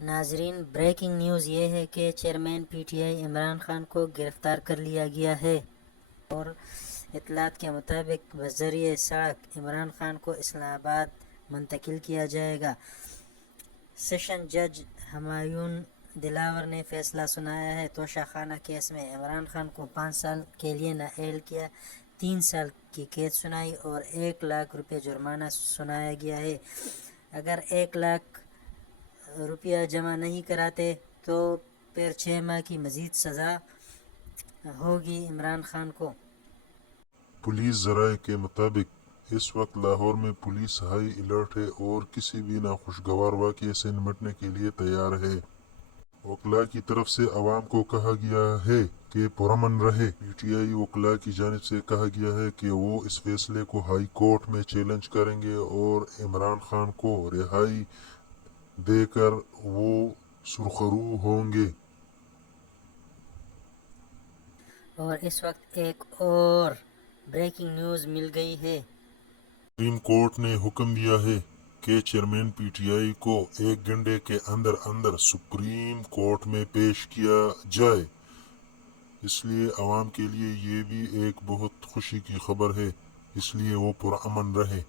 ناظرین، breaking news یہ ہے کہ chairman P T I Imran Khan کو گرفتار کر لیا گیا ہے اور اطلاعات کے مطابق بذریعہ سڑک عمران خان کو اسلام آباد منتقل کیا جائے گا۔ سیشن جج ہمایون دلاور نے فیصلہ سنایا ہے۔ توشہ خانہ کیس میں عمران خان کو 5 سال کے لیے نااہل کیا، 3 سال کی قید سنائی اور 1 لاکھ روپے جرمانہ سنایا گیا ہے۔ اگر 1 لاکھ روپیہ جمع نہیں کراتے تو پھر 6 ماہ کی مزید سزا ہوگی عمران خان کو۔ پولیس ذرائع کے مطابق اس وقت لاہور میں پولیس ہائی الرٹ ہے اور کسی بھی ناخوشگوار واقعے سے نمٹنے کے لیے تیار ہے۔ وکلاء کی طرف سے عوام کو کہا گیا ہے کہ پرامن رہے۔ پی ٹی آئی وکلاء کی جانب سے کہا گیا ہے کہ وہ اس فیصلے کو ہائی کورٹ میں چیلنج کریں گے اور عمران خان کو رہائی دے کر وہ سرخرو ہوں گے۔ اور اس وقت ایک اور بریکنگ نیوز مل گئی ہے۔ سپریم کورٹ نے حکم دیا ہے کہ چیئرمین پی ٹی آئی کو 1 گھنٹے کے اندر اندر سپریم کورٹ میں پیش کیا جائے۔ اس لیے عوام کے لیے یہ بھی ایک بہت خوشی کی خبر ہے، اس لیے وہ پرامن رہے۔